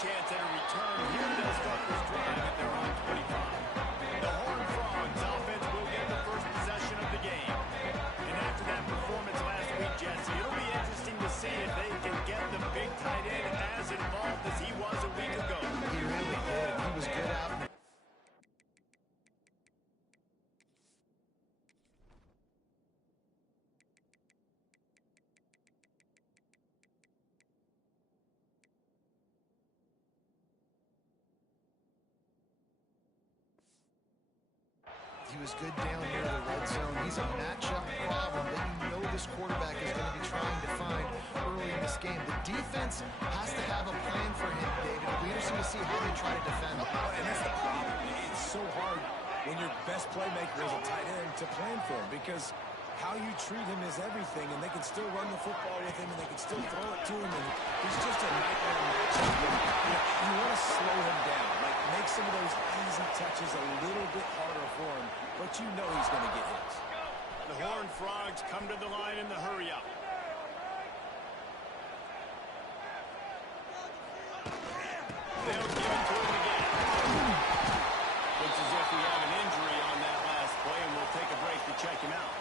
chance at a return. Here they'll start this drive if they're on 25. The Horned Frogs offense will get the first possession of the game. And after that performance last week, Jesse, it'll be interesting to see if they can get the big tight end as involved as he was a week ago. He really did. He was good out there. He was good down near the red zone. He's a matchup problem that you know this quarterback is going to be trying to find early in this game. The defense has to have a plan for him, David. It'll be interesting to see how they try to defend him. And that's the problem. It's so hard when your best playmaker is a tight end to plan for him, because how you treat him is everything, and they can still run the football with him, and they can still throw it to him, and he's just a nightmare matchup. You want to slow him down, like make some of those easy touches a little bit harder for him, but you know he's going to get hits. The Horned Frogs come to the line in the hurry-up. They'll give it to him again. Looks as if we have an injury on that last play, and we'll take a break to check him out.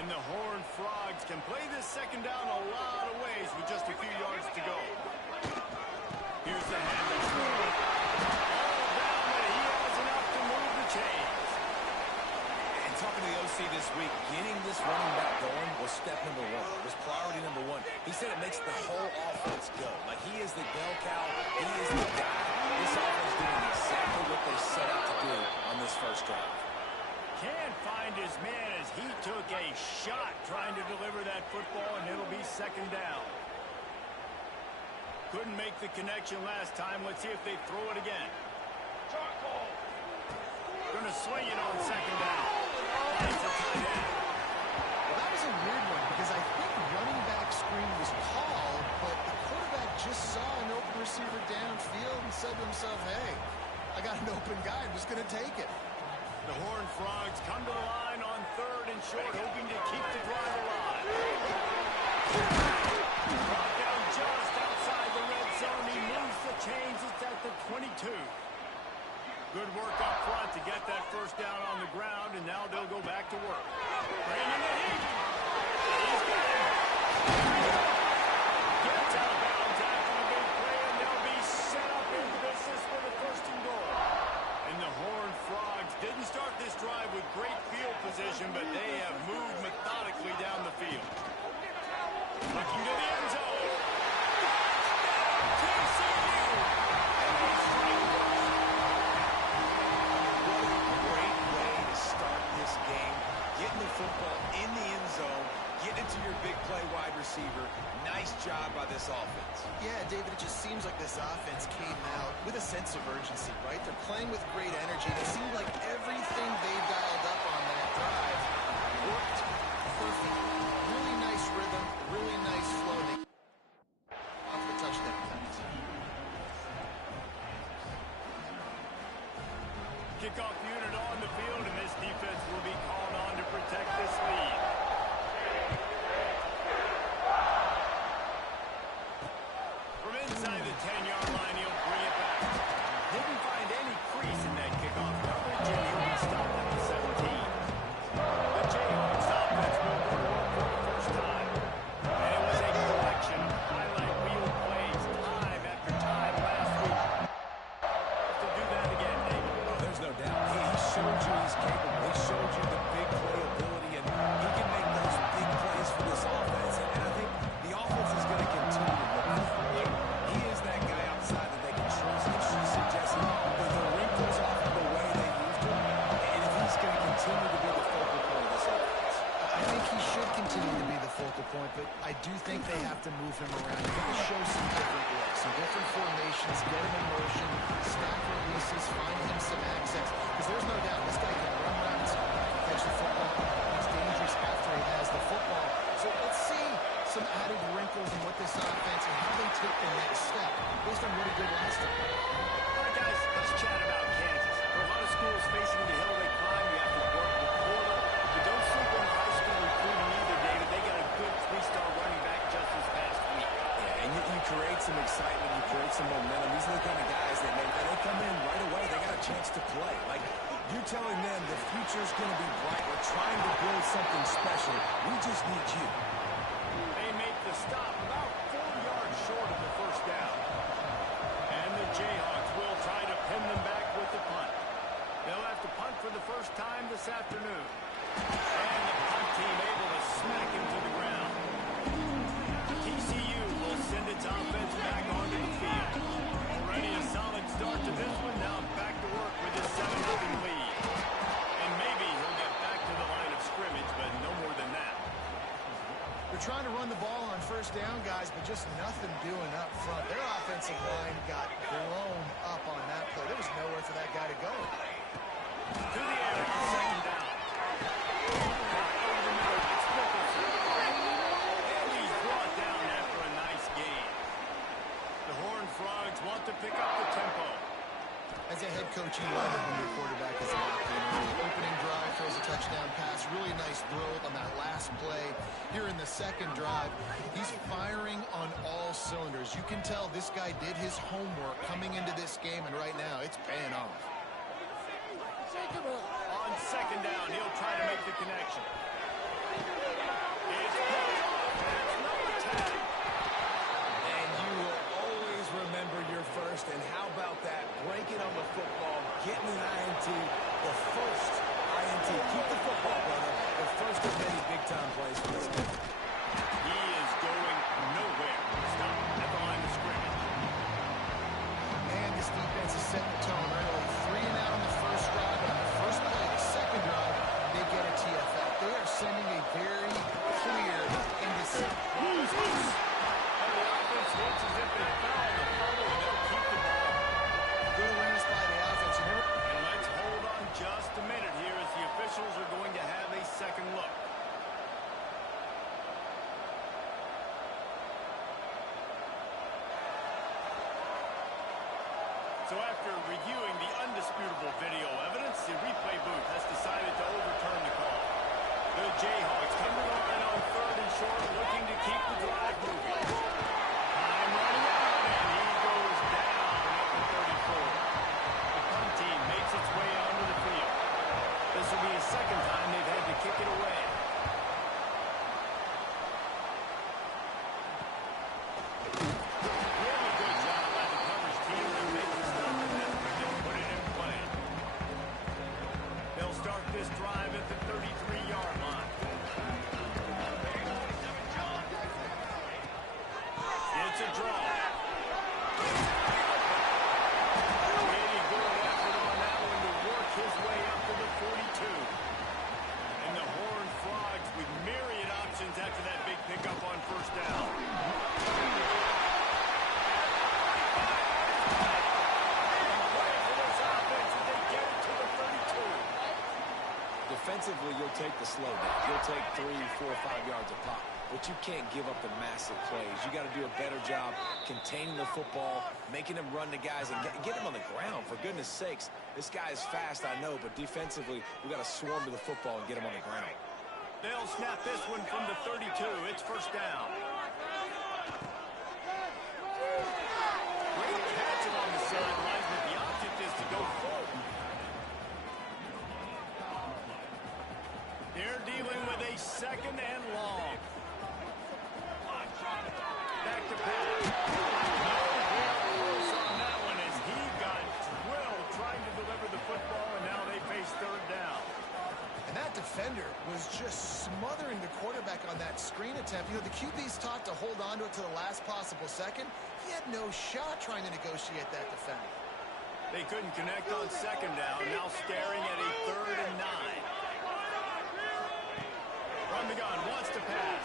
And the Horned Frogs can play this second down a lot of ways with just a few yards to go. Here's the handoff. All down, but he has enough to move the chains. And talking to the OC this week, getting this running back going was step number one. Was priority number one. He said it makes the whole offense go. Like, he is the bell cow. He is the guy. This offense doing exactly what they set out to do on this first drive. Can't find his man as he took a shot trying to deliver that football, and it'll be second down. Couldn't make the connection last time. Let's see if they throw it again. Gonna swing it on second down. Finds the tight end. Well, that was a weird one because I think running back screen was called, but the quarterback just saw an open receiver downfield and said to himself, hey, I got an open guy. I'm just going to take it. The Horned Frogs come to the line on third and short, hoping to keep the drive alive. Brought down just outside the red zone. He moves the chains. It's at the 22. Good work up front to get that first down on the ground, and now they'll go back to work. Bringing the heat. He's got it. Gets out of bounds after the big play, and they'll be set up in business for the first and goal. And the Horned Frogs didn't start this drive with great field position, but they have moved methodically down the field. Looking to the end zone. TCU. What a great way to start this game. Getting the football in the end zone, getting it to your big play wide receiver. Nice job by this offense. Yeah, David, it just seems like this offense came out with a sense of urgency, right? They're playing with great energy. It seemed like everything they dialed up on that drive worked perfect. Really nice rhythm, really nice flow. They off the touchdown pass. Kickoff unit on the field, and this defense will be called on to protect this lead. From inside the 10-yard line, he'll bring it back. Didn't find any crease in that kickoff coverage, and he'll be stopped at the 17. The Jayhawks offense will go to work for the first time. And it was a collection of highlight reel plays time after time last week. To do that again, David. Oh, there's no doubt. He showed you he's capable. He showed you the big play ability, and he can make those big plays for this offense. And I think the offense is going to continue to look for him. Like, he is that guy outside that they can trust. And she suggested the wrinkles off of the way they used him. And if he's going to continue to be the focal point of this offense. I think he should continue to be the focal point, but I do think they have to move him around. You got to show some different looks, some different formations, get him in motion, stack releases, find him some access. Because there's no doubt this guy can run routes, catch the football. He's dangerous after he has the football. So let's see some added wrinkles in what this offense and how they take the next step based on what he did last time. All right, guys, let's chat about Kansas. For a lot of schools facing the hill they climb, you have to work the quarter. But don't sleep on high school recruiting either, David. They got a good three-star running back just this past week. Yeah, and you create some excitement, you create some momentum. These are the kind of guys that they come in right away. They got a chance to play. Like, you're telling them the future's going to be bright. We're trying to build something special. We just need you. They make the stop about 4 yards short of the first down. And the Jayhawks will try to pin them back with the punt. They'll have to punt for the first time this afternoon. And the punt team able to smack him to the ground. TCU will send its offense back onto the field. Already a solid start to this one. Now back to work with his 7-0 lead. And maybe he'll get back to the line of scrimmage, but no more than that. They're trying to run the ball on first down, guys, but just nothing doing up front. Their offensive line got blown up on that play. There was nowhere for that guy to go. To the air, second down. Over the middle, it's Nicholson. And he's brought down after a nice gain. The Horned Frogs want to pick up the tempo. As a head coach, you love it when your quarterback is locked in. The opening drive throws a touchdown pass. Really nice throw on that last play. Here in the second drive, he's firing on all cylinders. You can tell this guy did his homework coming into this game, and right now it's paying off. On second down, he'll try to make the connection. It's picked off, and it's number 10. And you will always remember your first. And how about that? Breaking on the football, getting an INT, the first INT. Keep the football, brother. The first of many big-time plays for this team. He is going nowhere. Stop at the line of scrimmage. And this defense is setting the tone right away. 3 and out on the first drive. On the first play, the second drive, they get a TFL. They are sending a very clear indication. And the offense looks as if they found the fumble, and they'll keep the ball. Good awareness by the offense. And let's hold on just a minute here as the officials are going to have a second look. So after reviewing the undisputable video evidence, the replay booth has decided to overturn the call. The Jayhawks come to the line on third and short, looking to keep the drive moving. Time running out, and he goes down at the 34. The punt team makes its way onto the field. This will be the second time they've had to kick it away. Really good job by the coverage team to make the stop and then put it in play. They'll start this drive at the 33-yard line. It's a draw. Really good effort on that one to work his way up to the 42. And the Horned Frogs with myriad options after that big pickup on first down. Defensively, you'll take the slow down. You'll take 3, 4, 5 yards a pop. But you can't give up the massive plays. You got to do a better job containing the football, making them run the guys, and get them on the ground, for goodness sakes. This guy is fast, I know, but defensively, we got to swarm to the football and get him on the ground. They'll snap this one from the 32. It's first down. Great catch along the sidelines, but the object is to go forward. They're dealing with a second and long. Back to Pitt. Nowhere close on that one as he got drilled trying to deliver the football, and now they face third down. And that defender was just smothering the quarterback on that screen attempt. You know, the QB's taught to hold on to it to the last possible second. He had no shot trying to negotiate that defender. They couldn't connect on second down. Now staring at a 3rd and 9. From the gun, wants to pass.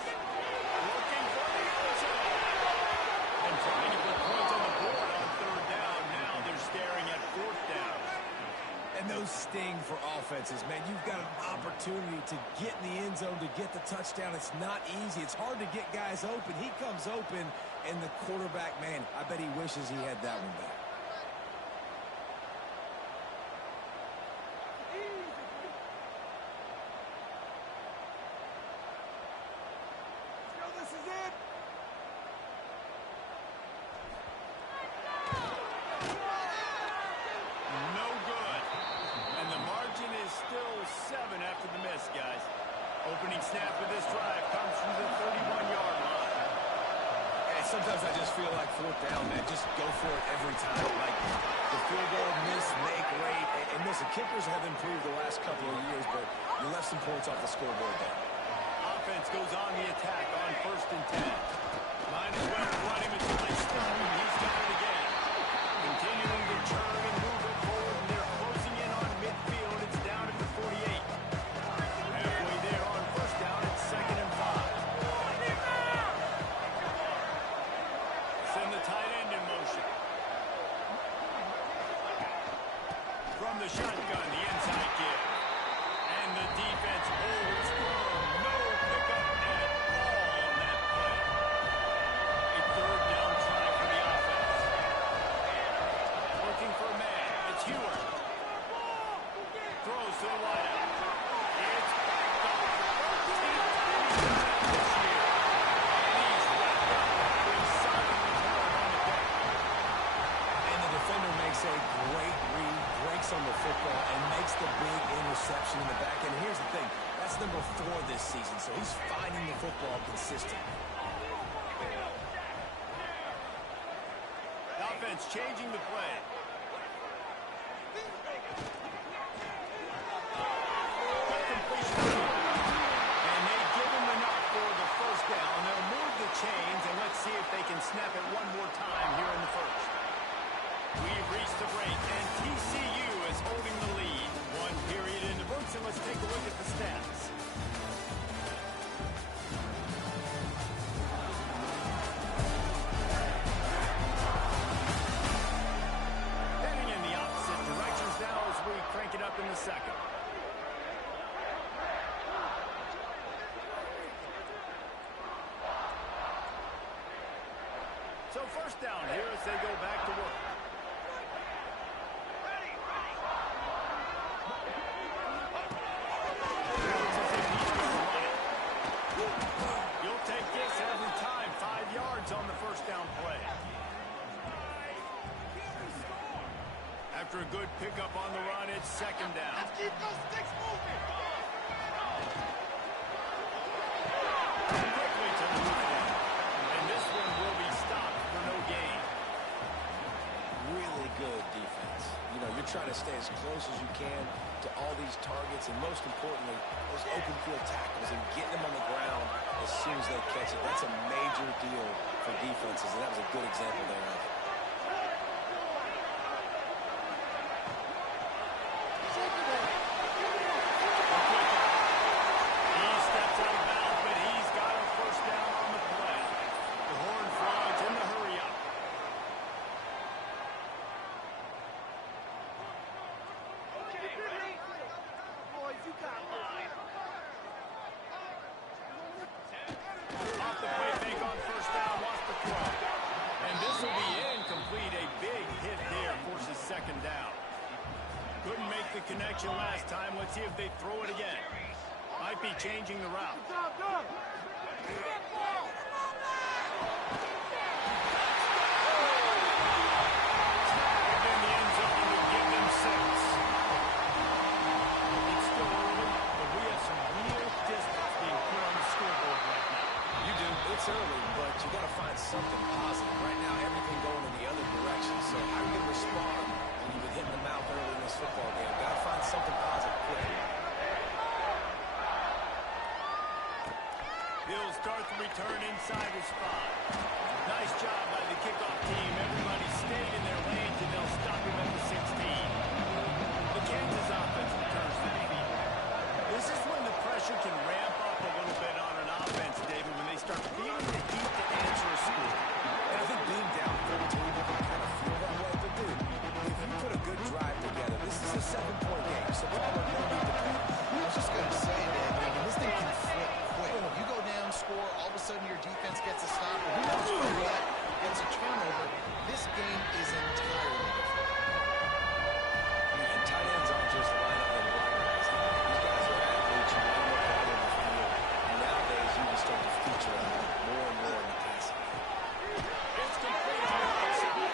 Looking for the end zone. And trying to put points on the board on 3rd down. Now they're staring at 4th down. And those sting for offenses, man. You've got an opportunity to get in the end zone, to get the touchdown. It's not easy. It's hard to get guys open. He comes open, and the quarterback, man, I bet he wishes he had that one back. feel like fourth down, man. Just go for it every time. Like the field goal, miss, make, rate. And listen, kickers have improved the last couple of years, but you left some points off the scoreboard there. Offense goes on the attack on 1st and 10. Might as well run him until they stop him. He's got it again. Continuing to turn and move it forward, and they're closing in on midfield. It's down at the 48. Halfway there on 1st down, it's 2nd and 5. Send the tight end in motion. From the shotgun, the inside give. And the defense holds firm. No pickup at all on that play. A 3rd down try for the offense. Looking for a man. It's Hewitt. Throws to the wideout. It's the 13th time he's done it this year. And he's wrapped up with a solid return on the day. And the defender makes a great read, breaks on the football, and makes the big interception in the back end. Here's the thing. That's number 4 this season, so he's finding the football consistently. The offense changing the play. Quick completion. And they give him enough for the 1st down. They'll move the chains, and let's see if they can snap it one more time here in the 1st. We've reached the break, and TCU is holding the lead. 1 period in the books, and let's take a look at the stats. Heading in the opposite directions now as we crank it up in the 2nd. So 1st down here as they go back to work. You'll take this every time. 5 yards on the 1st down play. After a good pickup on the run, it's 2nd down. Let's keep those sticks moving. Quickly to the right. And this one will be stopped for no gain. Really good defense. You know, you're trying to stay as close as you can to all these targets, and most importantly, those open field tackles and getting them on the ground as soon as they catch it. That's a major deal for defenses, and that was a good example there of it. He steps out of bounds, but he's got a 1st down on the play. The Horned Frogs in the hurry up. Boys, you got mine. Off the play fake on 1st down, wants to throw. And this will be incomplete. A big hit there forces 2nd down. Couldn't make the connection last time. Let's see if they throw it again. Might be changing the route. Go. Snapped in the end zone to give them 6. It's still early, but we have some real distance being put on the scoreboard right now. You do. It's early, but you got to find something positive. Right now, everything going in the other direction. So how are you going to respond when you've been hitting the mouth early in this football game? Got to find something positive quick. He'll start the return inside his spot. Nice job by the kickoff team. Everybody stayed in their lanes, and they'll stop him at the 16. The Kansas offense returns to the field. This is when the pressure can ramp up a little bit on an offense, David, when they start feeling the heat to answer a score. And I think being down 13, you can kind of feel that way. But, dude, if you put a good drive together, this is a 7-point game, so probably no need to panic. I was just going to say, man, I mean, this thing can flip quick. You go down, score, all of a sudden your defense gets a stop, or who knows where yet gets a turnover. This game is entirely different. And tight ends aren't just line up and block guys. These guys are athletes. You want to look out on the field. And nowadays, you can start to feature them more and more in the passing. It's complete on the outside.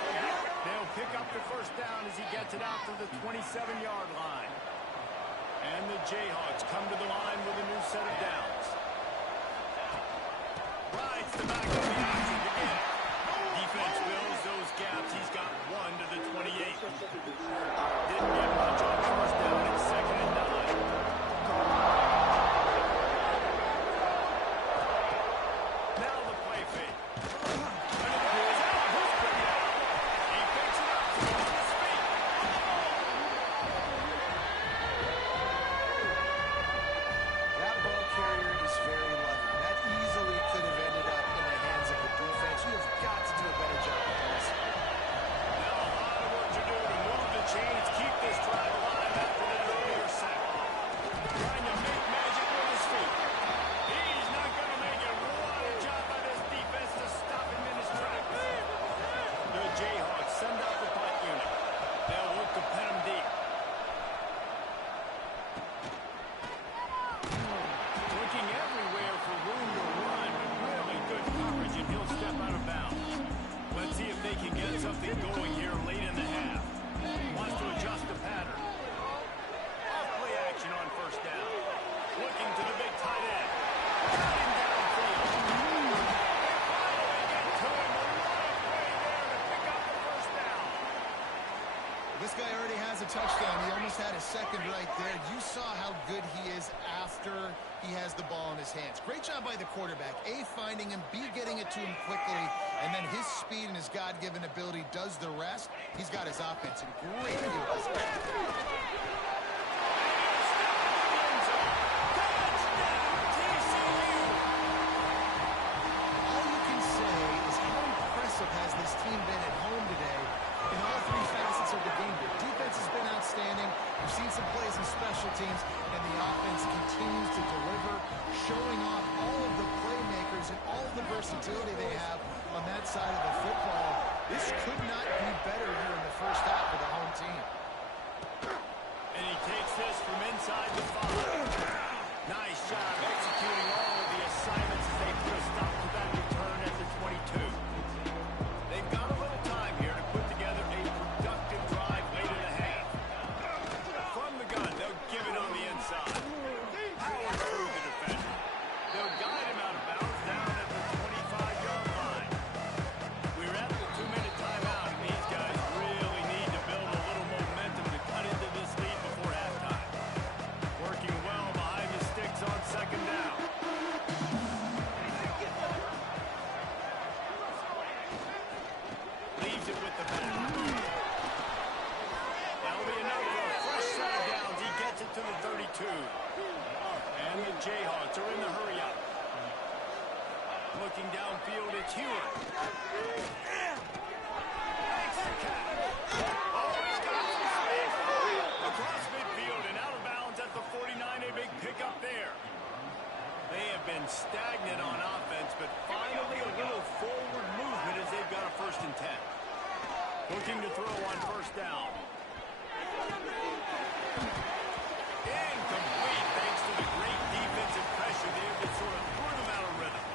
They'll pick up the 1st down as he gets it out to the 27-yard line. And the Jayhawks come to the line with a new set of downs. Rides the back of the option to get it. something going here late in the half. Wants to adjust the pattern. Off-play action on first down. Looking to the big tight end. Cutting downfield. Finally get to him. A lot of play there to pick up the first down. This guy already has a touchdown. He almost had a second right there. You saw how good he is after he has the ball in his hands. Great job by the quarterback. A, finding him. B, getting it to him quickly. And then his speed and his God-given ability does the rest. He's got his offense in great field position. All you can say is how impressive has this team been at home today in all three facets of the game. The defense has been outstanding. We've seen some plays in special teams, and the offense continues to deliver, showing off all of the playmakers and all of the versatility they have on that side of the football. This could not be better here in the first half for the home team. And he takes this from inside the 5. Nice job executing all of the assignments as they put a stop to that return at the 22. They've got a little time here to put together a productive drive late in the half. From the gun, they'll give it on the inside. Power through the defender. They'll guide him out of bounds down at the 25-yard line. We're at the 2-minute timeout, and these guys really need to build a little momentum to cut into this lead before halftime. Working well behind the sticks on second down. Leaves it with the back. That'll be enough for a fresh set of downs. He gets it to the 32. And the Jayhawks are in the hurry-up. Looking downfield, it's Hewitt. Makes the catch. Oh, he's got some space. Across midfield and out of bounds at the 49. A big pickup there. They have been stagnant on offense, but finally a little forward movement as they've got a 1st and 10. Looking to throw on first down. Incomplete thanks to the great defensive pressure there that sort of threw them out of rhythm.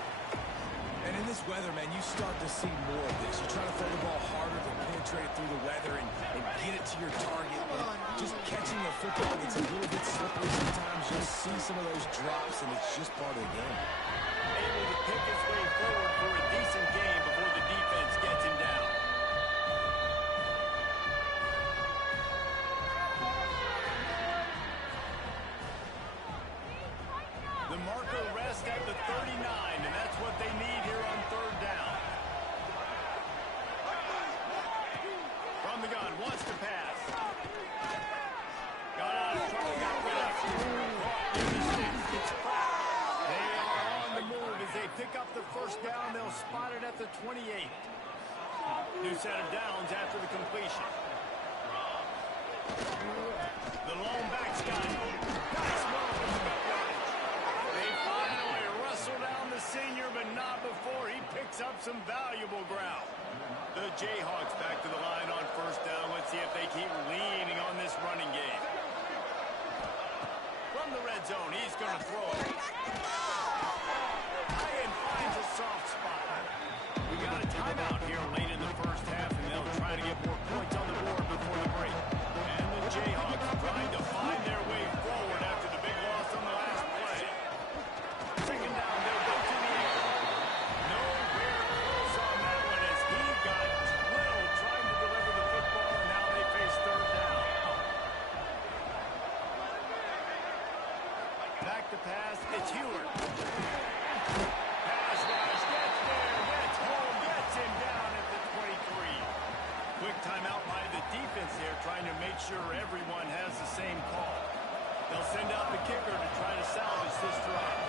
And in this weather, man, you start to see more of this. You try to throw the ball harder to penetrate it through the weather and get it to your target. And just catching the football gets a little bit slippery sometimes. You'll see some of those drops, and it's just part of the game. Able to pick his way forward for a decent game before the defense gets him down. The marker rests at the 39, and that's what they need here on third down. From the gun, wants to pass. Got out of trouble, got rid of it. Caught near the sticks, gets cracked. They are on the move as they pick up the first down. They'll spot it at the 28. New set of downs after the completion. The lone back's got it. Nice move to pick up yardage. They finally wrestle down the senior, but not before he picks up some valuable ground. The Jayhawks back to the line on first down. Let's see if they keep leaning on this running game. From the red zone, he's going to throw it. And finds a soft spot. We got a timeout here late in the first half, and they'll try to get more points on the board before the break. And the Jayhawks trying to find their way forward after the big loss on the last play. Second down, they'll go to the air. Nowhere close on that one as he got drilled trying to deliver the football, and now they face third down. Back to pass, it's Hewitt. Pass rush, gets there, gets home, gets him down at the 23. Quick timeout by the defense there, trying to make sure everyone has the same call. They'll send out the kicker to try to salvage this drive.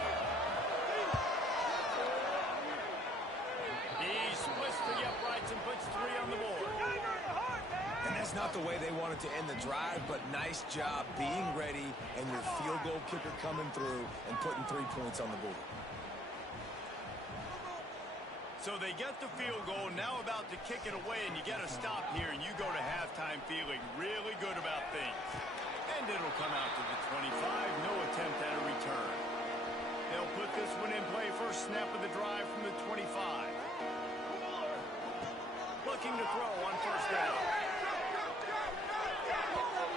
He splits the uprights and puts 3 on the board. And that's not the way they wanted to end the drive, but nice job being ready and your field goal kicker coming through and putting 3 points on the board. So they get the field goal, now about to kick it away, and you get a stop here, and you go to halftime feeling really good about things. And it'll come out to the 25, no attempt at a return. They'll put this one in play, first snap of the drive from the 25. looking to throw on first down.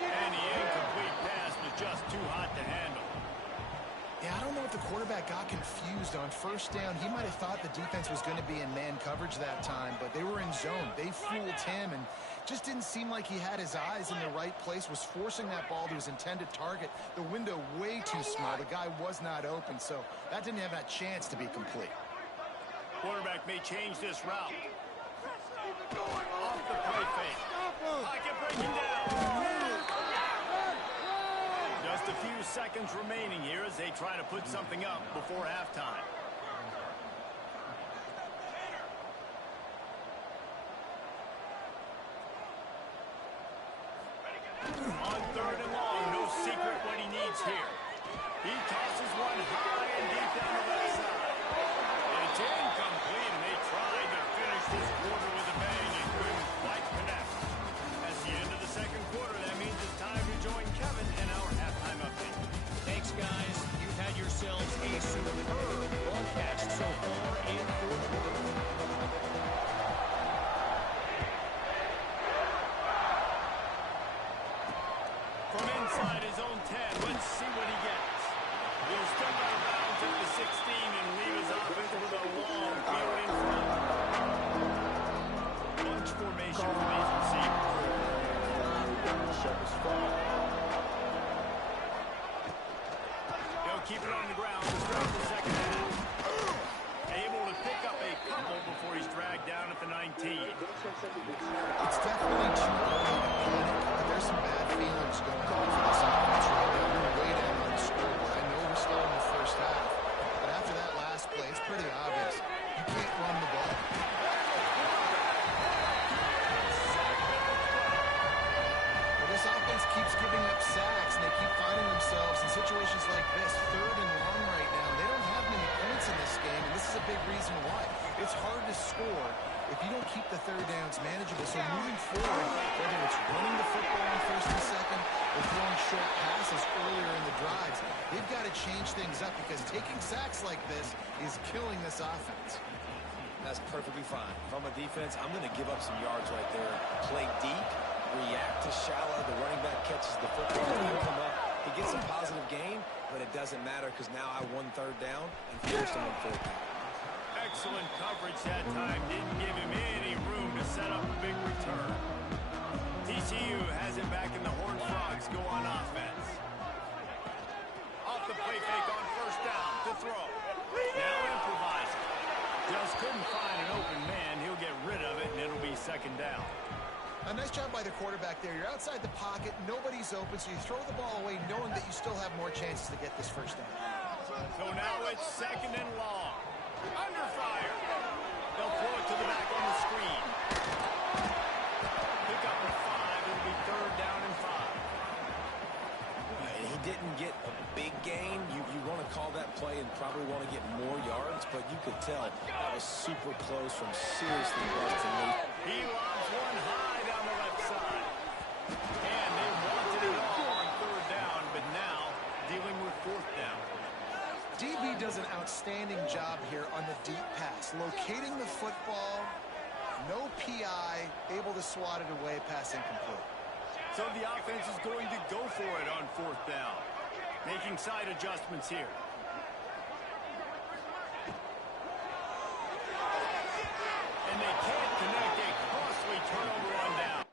And the incomplete pass was just too hot to handle. Yeah, I don't know if the quarterback got confused on first down. He might have thought the defense was going to be in man coverage that time, but they were in zone. They fooled him and just didn't seem like he had his eyes in the right place, was forcing that ball to his intended target. The window way too small. The guy was not open, so that didn't have that chance to be complete. Quarterback may change this route. Off the play fake. Pocket breaking down. Just a few seconds remaining here as they try to put something up before halftime. On third and long, no secret what he needs here. He tosses one high and deep down the left side. It's incomplete, and they tried to finish this quarter with a bang and couldn't quite connect. That's the end of the second quarter. That means it's time to join Kevin in our halftime update. Thanks, guys. You've had yourselves a superb broadcast so far in fourth quarter. From inside his own 10, let's see what he gets. He'll step out of bounds at the 16 and leave his offense with a long field in front. Bunch formation from these receivers. He'll keep it on the ground to start the second half. Able to pick up a couple before he's dragged down at the 19. It's definitely too early to panic, but there's some bad feelings going on for this offense right now. We're way down on the scoreboard. I know we're still in the first half, but after that last play, it's pretty obvious. You can't run the ball. Well, this offense keeps giving up sacks, and they keep finding themselves in situations like this, third and long right now. They don't have many points in this game, and this is a big reason why. It's hard to score if you don't keep the third downs manageable. So moving forward, whether it's running the football on first and second or throwing short passes earlier in the drives, they've got to change things up because taking sacks like this is killing this offense. That's perfectly fine. If I'm a defense, I'm going to give up some yards right there. Play deep, react to shallow. The running back catches the football, he'll come up. He gets a positive gain, but it doesn't matter because now I won third down and forced him on fourth down. Excellent coverage that time. Didn't give him any room to set up a big return. TCU has it back in the Horned Frogs go on offense. Off the play fake on first down to throw. Now improvising. Just couldn't find an open man. He'll get rid of it, and it'll be second down. A nice job by the quarterback there. You're outside the pocket. Nobody's open, so you throw the ball away knowing that you still have more chances to get this first down. So now it's second and long. Under fire. They'll throw it to the back on the screen. Pick up a 5. It'll be third down and 5. He didn't get a big gain. You want to call that play and probably want to get more yards, but you could tell that was super close from seriously busting loose. He lobs one high down the left side. And they wanted it all on third down, but now dealing with fourth down. DB does an outstanding job here on the deep pass, locating the football, no PI, able to swat it away, pass incomplete. So the offense is going to go for it on fourth down, making side adjustments here. And they can't connect a costly turnover on down.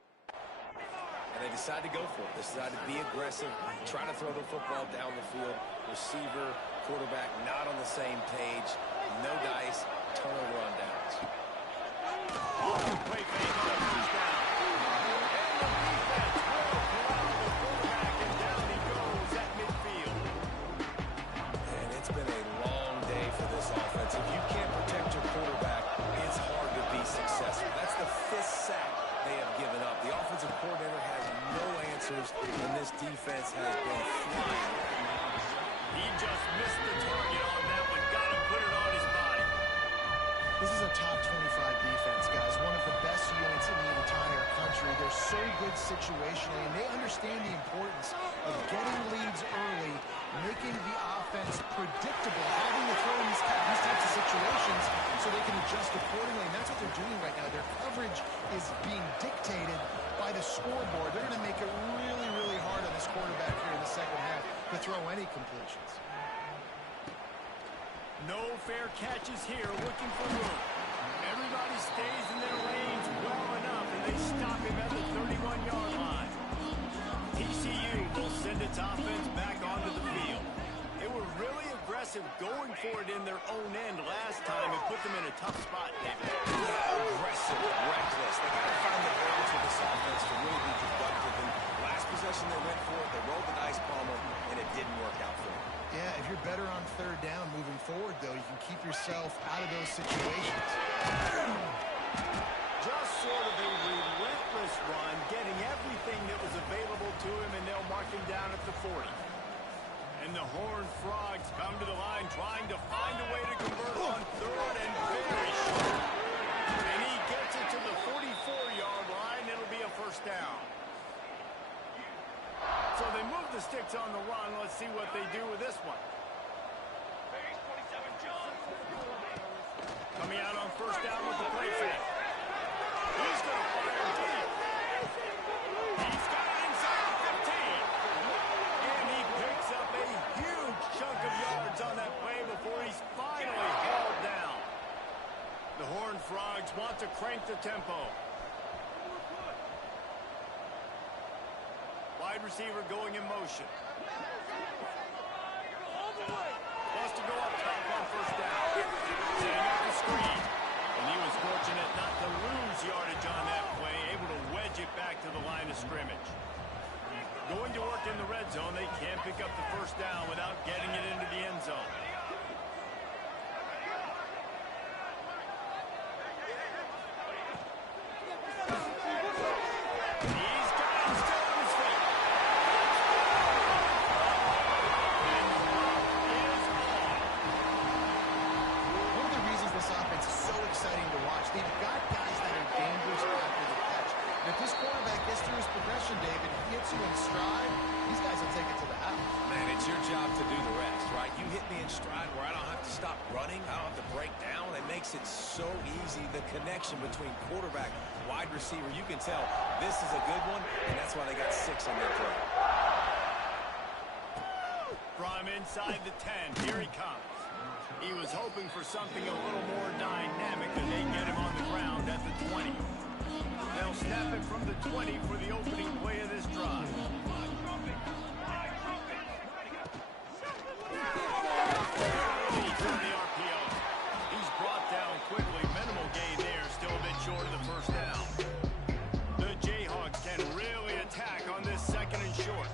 And they decide to go for it. They decide to be aggressive, try to throw the football down the field. Receiver, quarterback not on the same page. No dice, turnover on downs. Play fake on first down. And the defense will corral the quarterback, and down he goes at midfield. And it's been a long day for this offense. If you can't protect your quarterback, it's hard to be successful. That's the 5th sack they have given up. The offensive coordinator has no answers, and this defense has been flying. He just missed the target on that one. Got to put it on his body. This is a top 25 defense, guys. One of the best units in the entire country. They're so good situationally, and they understand the importance of getting leads early, making the offense predictable, having to throw in these types of situations so they can adjust accordingly. And that's what they're doing right now. Their coverage is being dictated by the scoreboard. They're going to make it really, really hard on this quarterback here in the second half to throw any completions. No fair catches here, looking for room. Everybody stays in their lanes well enough, and they stop him at the 31-yard line. TCU will send its offense back onto the field. They were really aggressive going for it in their own end last time and put them in a tough spot, David. Aggressive, reckless. They got to find the balance with this offense to really be productive. And last possession they went for it, they rolled the dice, Palmer, and it didn't work out for them. Yeah, if you're better on third down moving forward, though, you can keep yourself out of those situations. Just sort of a relentless run, getting everything that was available to him, and they'll mark him down at the 40. And the Horned Frogs come to the line, trying to find a way to convert on third and very short. And he gets it to the 44-yard line. It'll be a first down. So they move the sticks on the run. Let's see what they do with this one. Coming out on first down with the play fake. He's going to fire deep. He's got it inside the 15. And he picks up a huge chunk of yards on that play before he's finally hauled down. The Horned Frogs want to crank the tempo. Wide receiver going in motion. Wants to go up top on first down. Setting up the screen. And he was fortunate not to lose yardage on that play, able to wedge it back to the line of scrimmage. Going to work in the red zone, they can't pick up the first down without getting it into the end zone. He's got him still on his feet. And the route is on. One of the reasons this offense is so exciting to watch, they've got guys that are dangerous after the catch. And if this quarterback gets through his progression, David, he hits you in stride, these guys will take it to the house. Man, it's your job to do the rest, right? You hit me in stride where I don't have to stop running. I don't have to break down. It makes it so easy, the connection between quarterback, wide receiver. You can tell this is a good one, and that's why they got 6 on their play. From inside the 10, here he comes. He was hoping for something a little more dynamic, and they get him on the ground at the 20. They'll snap it from the 20 for the opening play of this drive. He's on the RPO. He's brought down quickly. Minimal gain there, still a bit short of the first down. The Jayhawks can really attack on this second and short.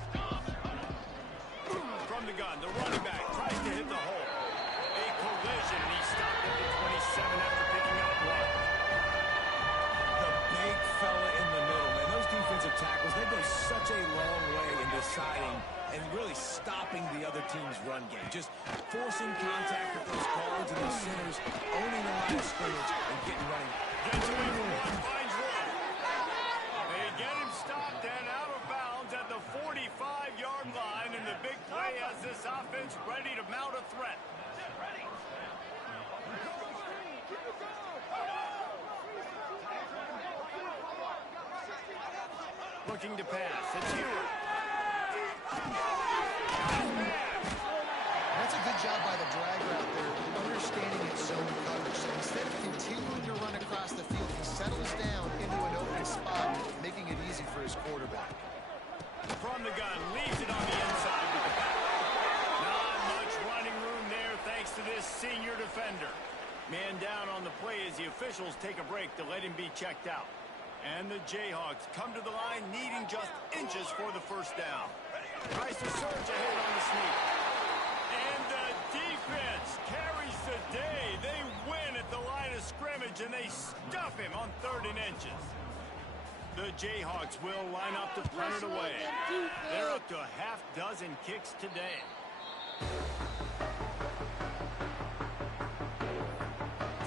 From the gun, the running back tries to hit the hole. A collision, and he stopped at the 27 after picking up 1. The big fella in the middle, man. Those defensive tackles, they go such a long way in deciding and really stopping the other team's run game. Just forcing contact with those guards and those centers, owning the line of scrimmage and getting running. Gets away from one, finds room. They get him stopped and out of bounds at the 45-yard line, and the big play has this offense ready to mount a threat. Looking to pass. It's Heward. That's a good job by the dragger out there, understanding its zone coverage. So instead of continuing to run across the field, he settles down into an open spot, making it easy for his quarterback. From the gun, leaves it on the inside. Not much running room there thanks to this senior defender. Man down on the play as the officials take a break to let him be checked out. And the Jayhawks come to the line needing just inches for the first down. Tries to surge ahead on the sneak. And the defense carries the day. They win at the line of scrimmage, and they stuff him on 3rd and inches. The Jayhawks will line up to punt it away. They're up to a half-dozen kicks today.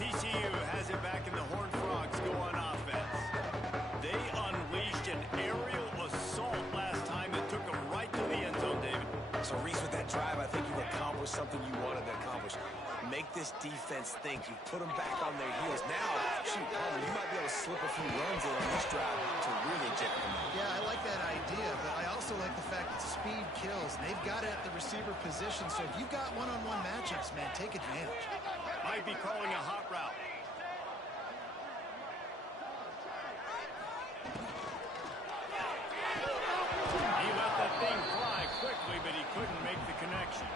TCU has it back, and the Horned Frogs go on offense. They unleashed an aerial assault last time that took them right to the end zone, David. So, Reese, with that drive, I think you accomplished something you wanted to accomplish. Make this defense think. You put them back on their heels. Now, shoot, Palmer, you might be able to slip a few runs in on this drive to really jack them up. Yeah, I like that idea, but I also like the fact that speed kills. And they've got it at the receiver position, so if you've got one-on-one matchups, man, take advantage. Might be calling a hot route. He let that thing fly quickly, but he couldn't make the connection.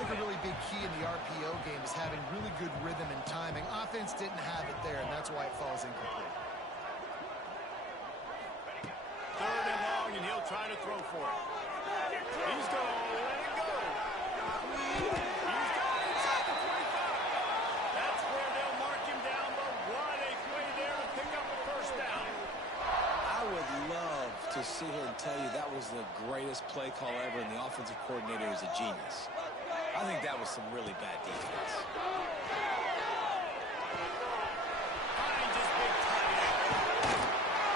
I think a really big key in the RPO game is having really good rhythm and timing. Offense didn't have it there, and that's why it falls incomplete. Third and long, and he'll try to throw for it. He's going to let it go. He's got inside the 25. That's where they'll mark him down, but what a play there to pick up a first down. I would love to sit here and tell you that was the greatest play call ever, and the offensive coordinator is a genius. I think that was some really bad defense. Finds his big tight end.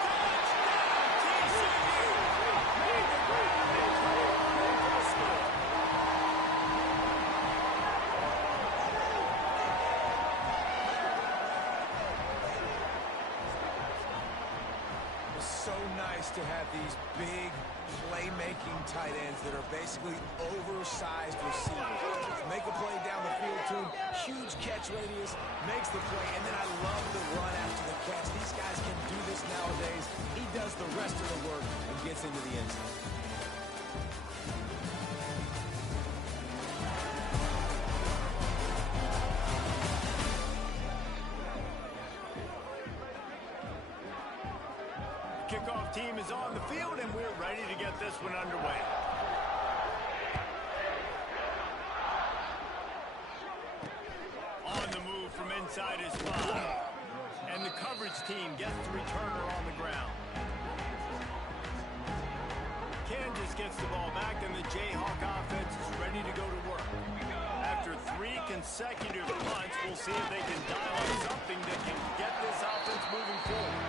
Touchdown, TCU. Made the grab and turn it on over the score. It's so nice to have these big playmaking tight ends that are basically oversized receivers. Make a play down the field to him, huge catch radius, makes the play, and then I love the run after the catch. These guys can do this nowadays. He does the rest of the work and gets into the end zone. Kickoff team is on the field, and we're ready to get this one underway. On the move from inside his 5. And the coverage team gets the returner on the ground. Kansas gets the ball back, and the Jayhawk offense is ready to go to work. After 3 consecutive punts, we'll see if they can dial up something that can get this offense moving forward.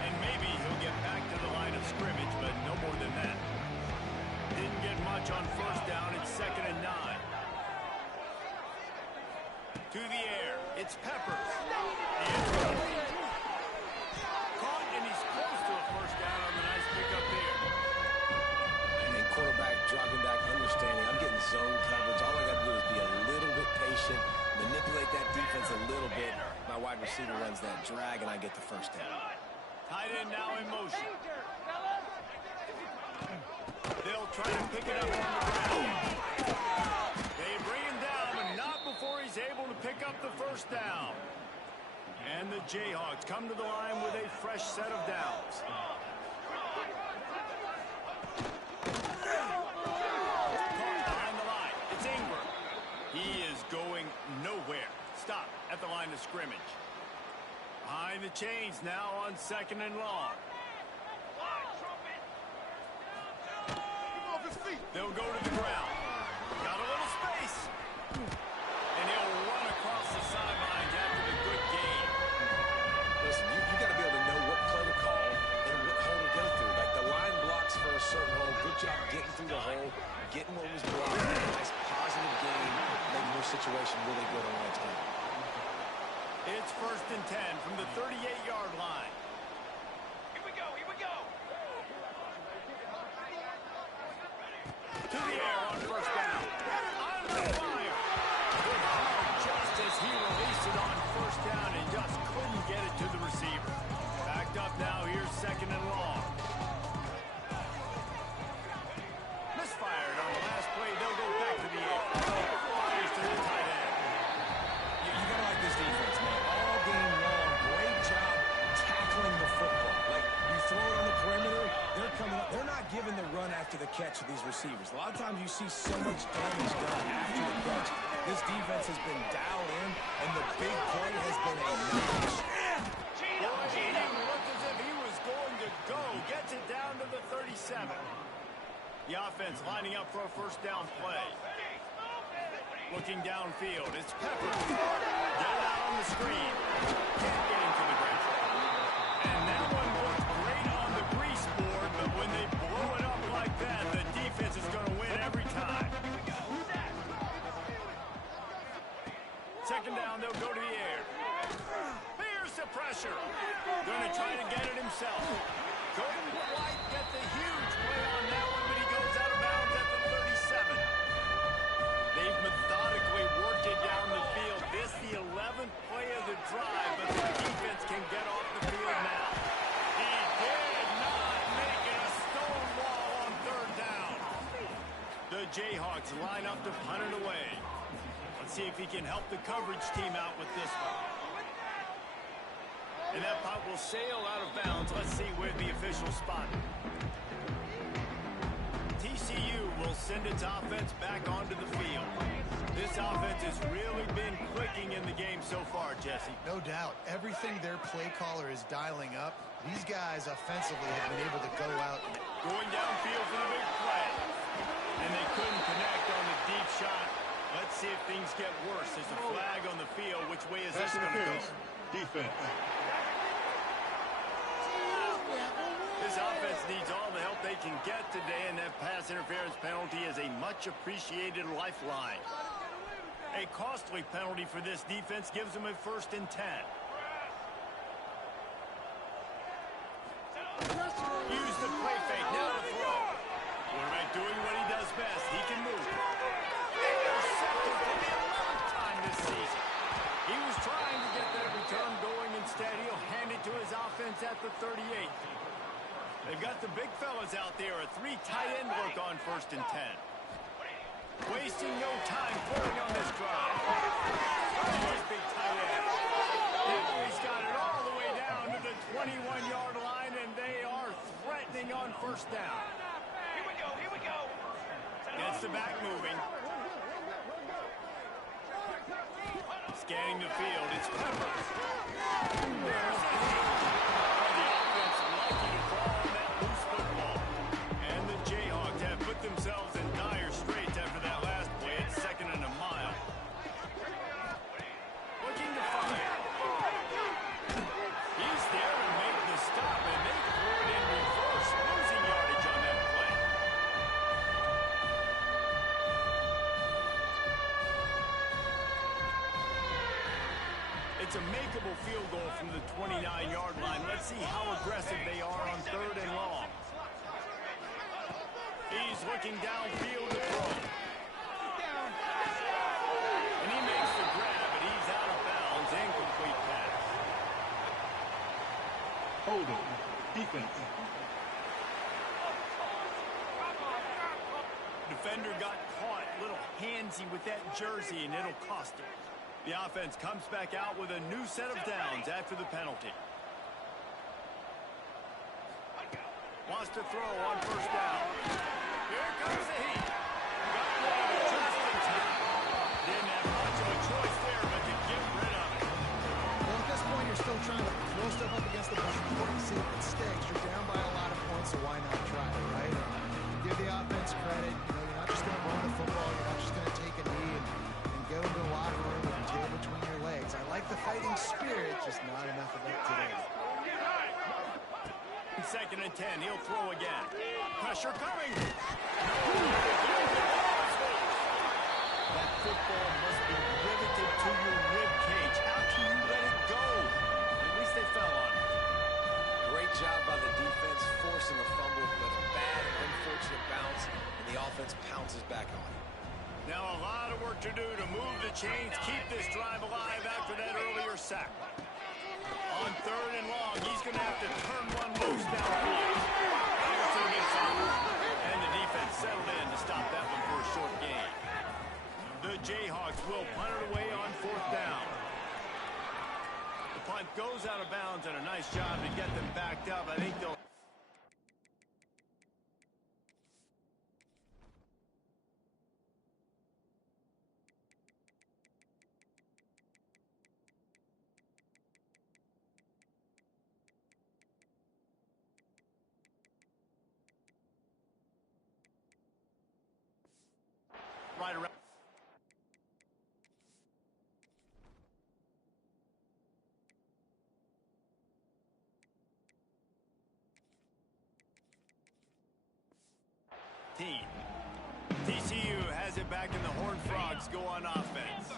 And maybe he'll get back to the line of scrimmage, but no more than that. Didn't get much on first down. It's 2nd and 9. To the air. It's Peppers. Caught, and he's close to a first down on the nice pickup there. And quarterback dropping back, understanding I'm getting zone coverage. All I got to do is be a little bit patient, manipulate that defense a little bit. My wide receiver runs that drag, and I get the first down. Tight end now in motion. They'll try to pick it up on the ground. They bring him down, but not before he's able to pick up the first down. And the Jayhawks come to the line with a fresh set of downs. Caught behind the line. It's Ingram. He is going nowhere. Stop at the line of scrimmage. Behind the chains now on 2nd and long. They'll go to the ground. Got a little space. And he'll run across the sidelines after the good game. Listen, you got to be able to know what play to call and what hole to go through. Like the line blocks for a certain hole. Good job getting through the hole, getting what was blocked. Nice positive game, making your situation really good on the next game. It's 1st and 10 from the 38-yard line. Here we go, here we go. To the air on first down. Under fire. Good hard just as he released it on first down and just couldn't get it to the receiver. Backed up now. Here's 2nd and long. Misfired on the last play. They'll go back to the air. Fires to the tight end. You got to like this defense, man. All game long, great job tackling the football. Like, you throw it on the perimeter, they're coming up. They're not giving the run after the catch to these receivers. A lot of times you see so much damage done after the catch. This defense has been dialed in, and the big play has been a notch. Boy, he looked as if he was going to go. Gets it down to the 37. The offense lining up for a first down play. Looking downfield, it's Peppers. Get it out on the screen. Can't get him to the ground. And that one looked great on the grease board, but when they blow it up like that, the defense is going to win every time. himself. Couldn't quite get the huge play on that one, but he goes out of bounds at the 37. They've methodically worked it down the field. This the 11th play of the drive, but the defense can get off the field now. He did not make it a stone wall on third down. The Jayhawks line up to punt it away. Let's see if he can help the coverage team out with this one. And that punt will sail out of bounds. Let's see where the officials spot it. TCU will send its offense back onto the field. This offense has really been clicking in the game so far, Jesse. No doubt. Everything their play caller is dialing up, these guys offensively have been able to go out. Going downfield for the big play. And they couldn't connect on the deep shot. Let's see if things get worse. There's a flag on the field. Which way is this going to go? Defense. This offense needs all the help they can get today, and that pass interference penalty is a much-appreciated lifeline. A costly penalty for this defense gives them a 1st and 10. Use the play fake, now to throw. Quarterback doing what he does best. He can move. Intercepted for the 11th time this season. He was trying to get that return going. Instead, he'll hand it to his offense at the 38. They've got the big fellas out there. A 3 tight end look on 1st and 10. Wasting no time throwing on this drive. Here's big tight end. He's got it all the way down to the 21-yard line, and they are threatening on 1st down. Here we go, here we go. Gets the back moving. Scanning the field, it's Peppers. There's a hit. The offense lucky to fall on that loose football. And the Jayhawks have put themselves in dire straits after that last play. It's 2nd and a mile. Looking to fire. He's there to make the stop, and they threw it in reverse, losing yardage on that play. It's a makeable field goal from the 29-yard line. Let's see how aggressive they are on 3rd and long. He's looking downfield to throw. And he makes the grab, but he's out of bounds. Incomplete pass. Holding. Defense. Defender got caught a little handsy with that jersey, and it'll cost him. The offense comes back out with a new set of downs after the penalty. Wants to throw on 1st down. Here comes the heat. Got one just in time. Didn't have much of a choice there, but to get rid of it. Well, at this point, you're still trying to throw stuff up against the box. Important to see if it sticks. You're down by a lot of points, so why not try it, right? And give the offense credit. You know, you're not just going to run the football. You're not just going to take a knee and go into the locker room with your tail between your legs. I like the fighting spirit, just not enough of that today. 2nd and 10. He'll throw again. Pressure coming. That football must be riveted to your rib cage. How can you let it go? At least they fell on it. Great job by the defense, forcing the fumble, but a bad, unfortunate bounce, and the offense pounces back on it. Now a lot of work to do to move the chains, keep this drive alive after that earlier sack. On 3rd and long, he's going to have to turn one loose downfield. Anderson gets over, and the defense settled in to stop that one for a short gain. The Jayhawks will punt it away on 4th down. The punt goes out of bounds, and a nice job to get them backed up. I think they'll... right around. TCU has it back, and the Horned Frogs go on offense.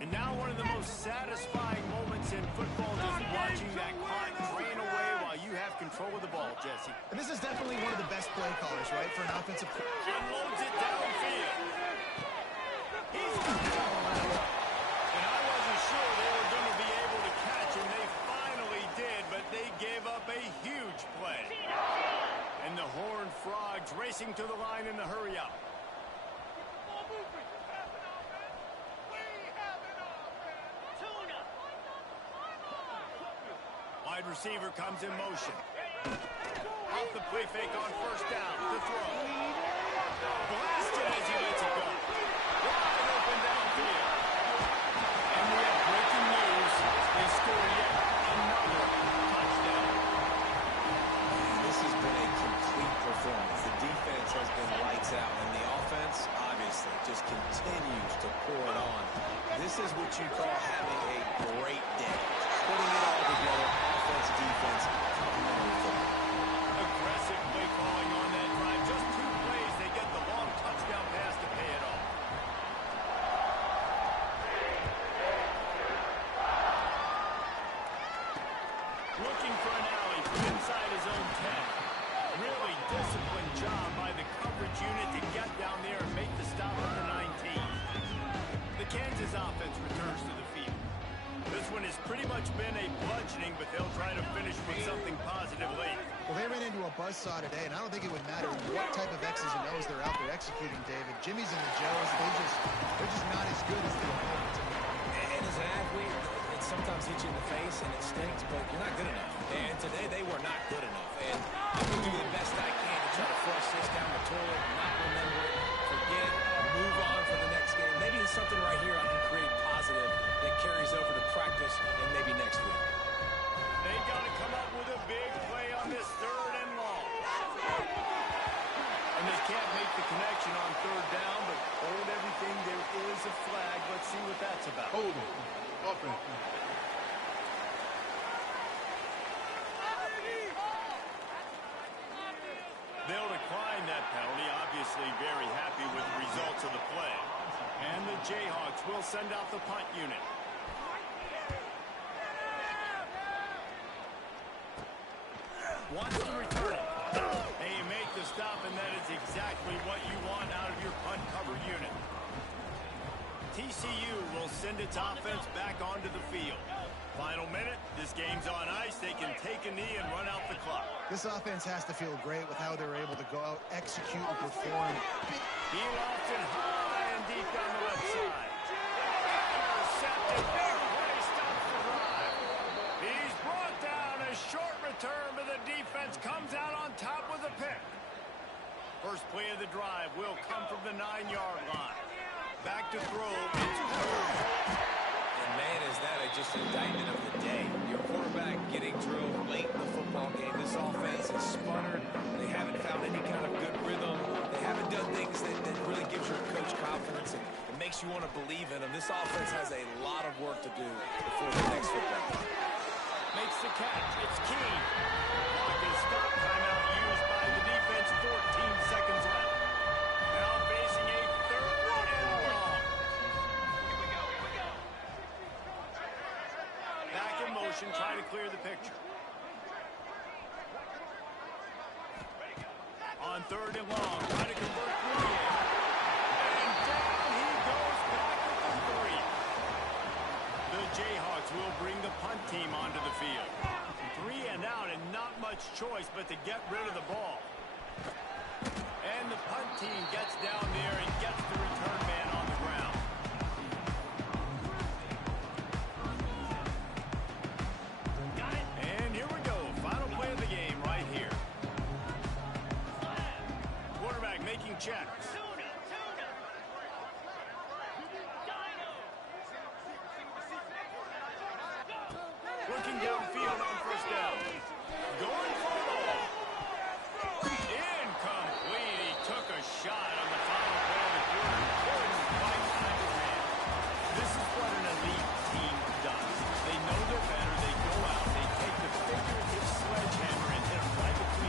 And now one of the most satisfying moments in football is watching that clock drain away while you have control of the ball, Jesse. And this is definitely one of the best play callers, right, for an offensive... Unloads it downfield. He's got it all. And I wasn't sure they were going to be able to catch him. They finally did, but they gave up a huge play. And the Horned Frogs racing to the line in the hurry-up. Wide receiver comes in motion. Off the play fake on first down. To throw. Blasted as he lets it go. Wide open downfield. And we have breaking news. They score yet another touchdown. This has been a complete performance. The defense has been lights out, and the offense, obviously, just continues to pour it on. This is what you call having a great day. Putting it all together, offense, defense, complementary football. Aggressive play calling on that drive. Just 2 plays, they get the long touchdown pass to pay it off. Looking for an alley from inside his own 10. Really disciplined job by the coverage unit to get down there and make the stop at the 19. The Kansas offense returns to the field. This one has pretty much been a bludgeoning, but they'll try to finish with something positive late. Well, they ran into a buzzsaw today, and I don't think it would matter what type of X's and O's they're out there executing, David. Jimmy's and the Joes, they're just not as good as the opponent. And as an athlete, it sometimes hits you in the face and it stinks, but you're not good enough. And today they were not good enough. And I'm going to do the best I can to try to flush this down the toilet, not remember it, forget, move on for the next game. Maybe it's something right here I can create positive that carries over to practice and maybe next week. They got to come up with a big play on this 3rd and long. And they can't make the connection on 3rd down, but hold everything. There is a flag. Let's see what that's about. Holding. Offense. They'll decline that penalty. Obviously very happy with the results of the play. And the Jayhawks will send out the punt unit. Wants to return it. And you make the stop, and that is exactly what you want out of your punt cover unit. TCU will send its offense back onto the field. Final minute. This game's on ice. They can take a knee and run out the clock. This offense has to feel great with how they're able to go out, execute, and perform. He lofts it high and deep down the left side. Intercepted. Big play stops the drive. He's brought down. A short return, but the defense comes out on top with a pick. First play of the drive will come from the 9-yard line. Back to throw. It's And man, is that just an indictment of the day. Your quarterback getting drilled late in the football game. This offense is sputtered. They haven't found any kind of good rhythm. They haven't done things that really gives your coach confidence and it makes you want to believe in them. This offense has a lot of work to do before the next football game. makes the catch. It's Keene. Clock is stopped. Timeout used by the defense. 14 seconds left. Now facing a 3rd and long. Back in motion, trying to clear the picture. On 3rd and long, trying to convert through the air. And down he goes back at the 3. The Jayhawks will bring the punt team onto the field. 3 and out and not much choice but to get rid of the ball. And the punt team gets down there and gets the return man